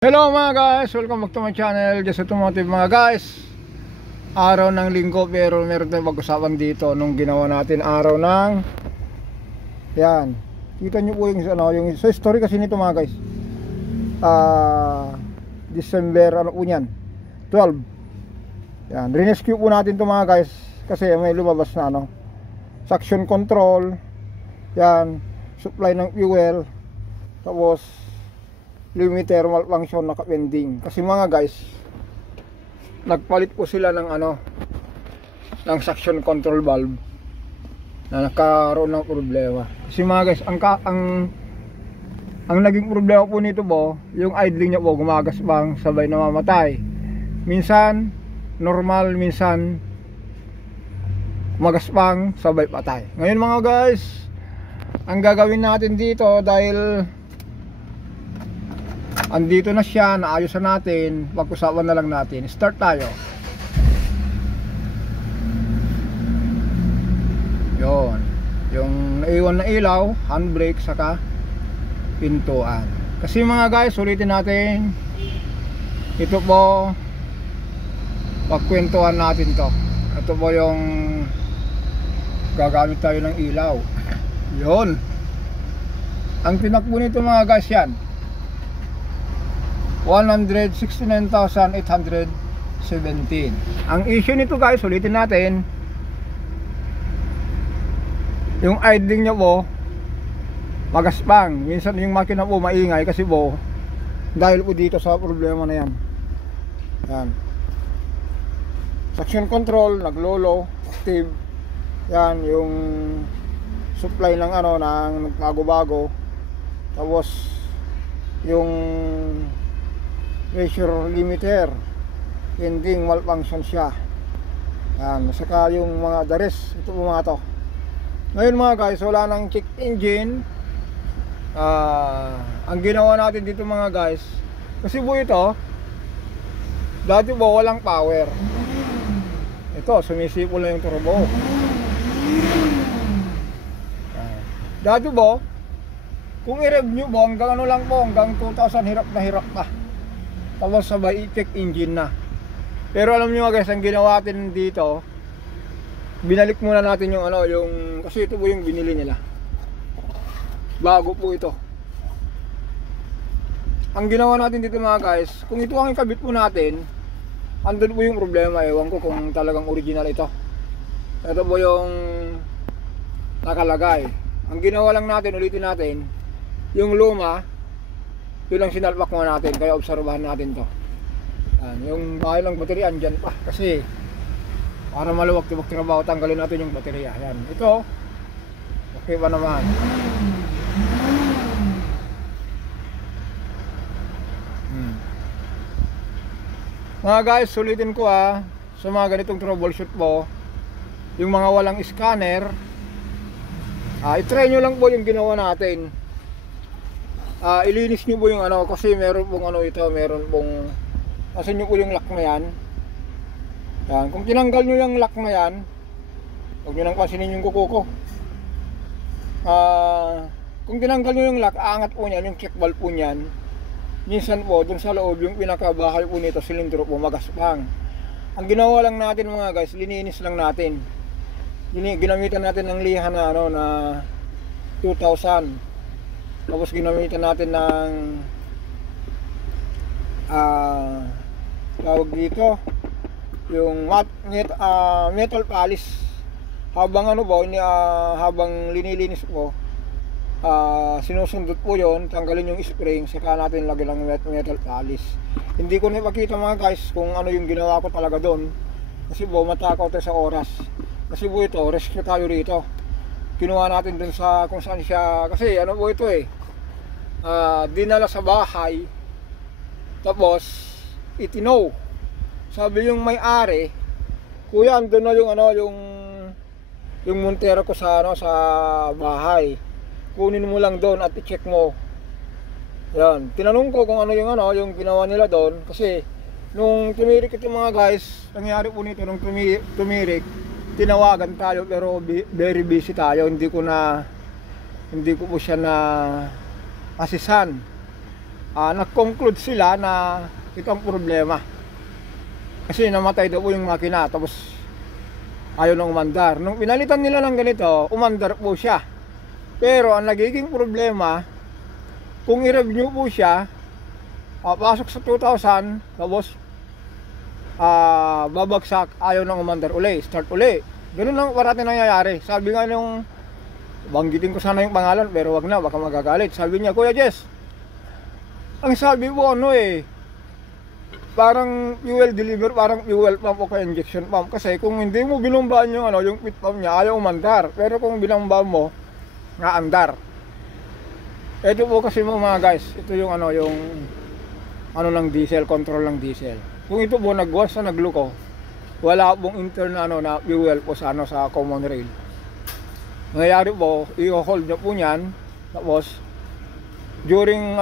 Hello mga guys, welcome back to my channel, Just Automotive mga guys. Araw ng linggo pero meron tayong pag-usapan dito nung ginawa natin araw ng yan. Kita nyo po yung so story kasi nito mga guys. December po yan 12. Yan, rescue po natin to mga guys kasi may lumabas na suction control. Yan, supply ng fuel. Tapos limiter malfunction naka-pending. Kasi mga guys, nagpalit po sila ng ng suction control valve na nagkaroon ng problema. Kasi mga guys, ang naging problema po nito po, yung idling niya po gumagasbang sabay namamatay. Minsan normal, minsan magaspang sabay patay. Ngayon mga guys, ang gagawin natin dito dahil andito na siya, naayos na natin, pag-usapan na lang natin. Start tayo. Yon, yung naiwan na ilaw, handbrake, saka pintuan. Kasi mga guys, ulitin natin, ito po, pagkwentuhan natin to. Ito po yung gagamit tayo ng ilaw. Yon, ang tinakbo nito mga guys yan, 169,817. Ang issue nito guys, ulitin natin, yung idling niya po magaspang. Minsan yung makina po maingay kasi po dahil po dito sa problema na yan. Yan, suction control naglolo active. Yan yung supply ng ng bago-bago. Tapos yung pressure limiter ending malfunction siya. Yan, saka yung mga dares, ito po mga to. Ngayon mga guys, wala nang check engine. Ang ginawa natin dito mga guys, kasi po ito dati po walang power. Ito, sumisipol na yung turbo. Dati po, kung i-review mo hanggang lang po, hanggang 2,000 hirap na hirap pa. Tapos sabay i-check engine na. Pero alam niyo guys, ang ginawa natin dito, binalik muna natin yung yung kasi ito po yung binili nila. Bago po ito. Ang ginawa natin dito mga guys, kung ito ang ikabit po natin, andun po yung problema. Ewan ko kung talagang original ito. Ito po yung nakalagay. Ang ginawa lang natin, ulitin natin, yung luma, yun lang sinalpak mo natin, kaya obserbahan natin to. Yung bahay ng baterya andyan pa kasi para maluwag-tibok trabaho, tanggalin natin yung baterya. Yan, ito okay pa naman. Mga guys, sulitin ko sa mga ganitong troubleshoot po, yung mga walang scanner, i-try nyo lang po yung ginawa natin. Ilinis nyo po yung kasi meron pong ito, meron pong asan nyo po yung lock na yan. Yan, kung tinanggal nyo yung lock na yan, huwag nyo nang pansinin yung kuko ko. Kung tinanggal nyo yung lock, aangat po nyan, yung check valve po nyan. Minsan po, dun sa loob, yung pinakabahay po nito, silindro po, magaspang. Ang ginawa lang natin mga guys, lininis lang natin. Ginamitan natin ng liha na na 2,000. Tapos ginamitan natin ng tawag dito yung metal polish. Habang habang linilinis po, sinusundot po yon, tanggalin yung spring, saka natin lagyan ng metal polish. Hindi ko na ipakita mga guys kung yung ginawa ko talaga doon kasi po matakaw tayo sa oras. Kasi po ito, rescue tayo rito. Kinuha natin dun sa kung saan siya, kasi po ito dinala sa bahay, tapos itinaw. Sabi yung may-ari, kuya, andun na yung montero ko sa sa bahay, kunin mo lang doon at i-check mo. Yan, tinanong ko kung yung ginawa nila doon, kasi nung tumirik ito mga guys, nangyari po nito nung tumirik, tinawagan tayo pero very busy tayo, hindi ko po siya na asisan. nag-conclude sila na ito ang problema. Kasi namatay daw po yung makina, tapos ayaw nang umandar. Nung pinalitan nila ng ganito, umandar po siya. Pero ang nagiging problema, kung i-review po siya, pasok sa 2,000, tapos babagsak, ayaw nang umandar uli, start uli. Ganun lang parating nangyayari. Sabi nga nung, banggitin ko sana yung pangalan, pero wag na, baka magagalit. Sabi niya, Kuya Jess, ang sabi mo parang fuel deliver, parang fuel pump o kaya injection pump. Kasi kung hindi mo binumbaan yung pit pump niya, ayaw umandar. Pero kung binumbaan mo, naandar. Ito po kasi mga guys, ito yung ng diesel, control ng diesel. Kung ito po nagwas na nagluko, wala pong internal na fuel po sa common rail. Nangyayari po, i-hold nyo po niyan, tapos during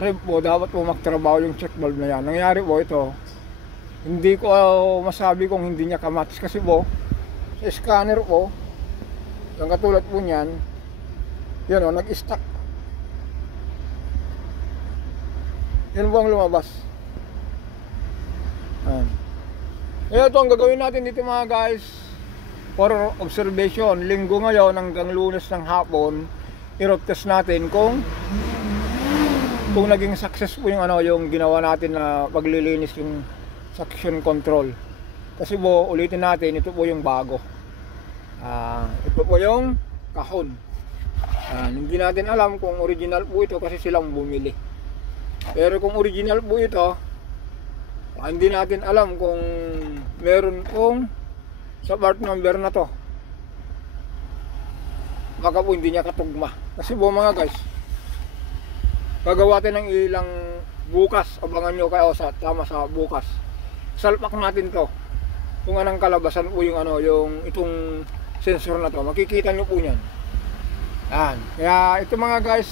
rev po, dapat po magtrabaho yung check valve na yan. Nangyari po ito, hindi ko masabi kung hindi niya kamatis kasi po, sa scanner po, yung katulad po niyan, yun nag-stack. Yun po ang lumabas. Ito ang gagawin natin dito mga guys, for observation. Linggo ngayon hanggang Lunes ng hapon, i-road test natin kung naging success po yung ginawa natin na paglilinis yung suction control. Kasi po ulitin natin, ito po yung bago. Ito po yung kahon. Hindi natin alam kung original po ito kasi silang bumili. Pero kung original po ito, hindi natin alam kung meron pong sa part number na to. Baka po hindi niya katugma. Kasi po mga guys, gagawa tayo ng ilang bukas. Abangan nyo kayo tama sa bukas. Salpak natin to. Kung anong kalabasan po yung itong sensor na to. Makikita nyo po yan. Kaya ito mga guys,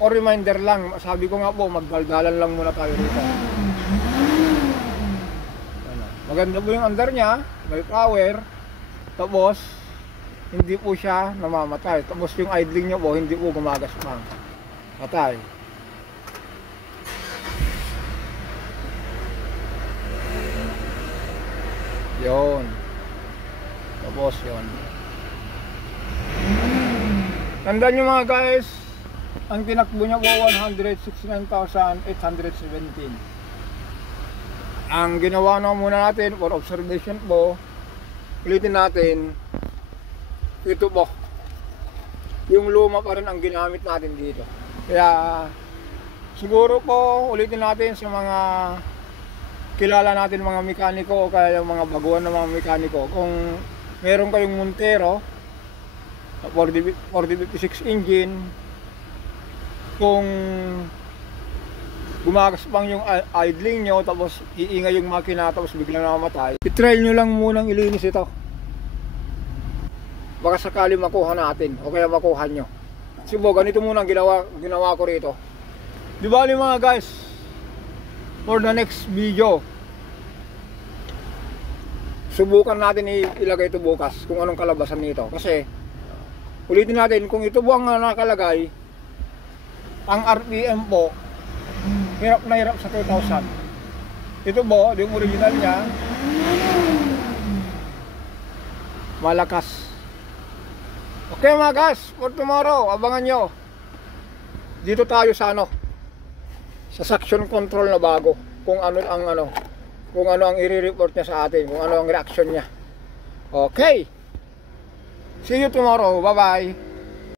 o reminder lang. Sabi ko nga po, magdaldalan lang muna tayo rito. Maganda po yung andar niya. May power. Tapos hindi po siya namamatay. Tapos yung idling niya po, hindi po gumagaspang. Patay. Yon. Tapos yon. Tandaan nyo mga guys, ang tinakbo niya po 169,817. Ang ginawa na muna natin for observation po, ulitin natin, ito po, yung luma pa rin ang ginamit natin dito. Kaya siguro po ulitin natin sa mga kilala natin mga mekaniko o kaya yung mga baguhan ng mga mekaniko, kung meron kayong Montero 4056 engine, kung gumagaspang yung idling nyo tapos iingay yung makina tapos biglang namamatay, i-trial nyo lang munang ilinis ito. Baka sakali makuha natin o kaya makuha nyo. Sibo, ganito muna ang ginawa ko rito. Di ba mga guys, for the next video, subukan natin ilagay ito bukas kung anong kalabasan nito. Kasi ulitin natin, kung ito po ang nakalagay, ang RPM po hirap na hirap sa 2,000. Ito po, yung original niya, malakas. Okay mga guys, for tomorrow, abangan nyo. Dito tayo sa sa suction control na bago. Kung ano ang i-report niya sa atin, kung ano ang reaction niya. Okay. See you tomorrow. Bye bye.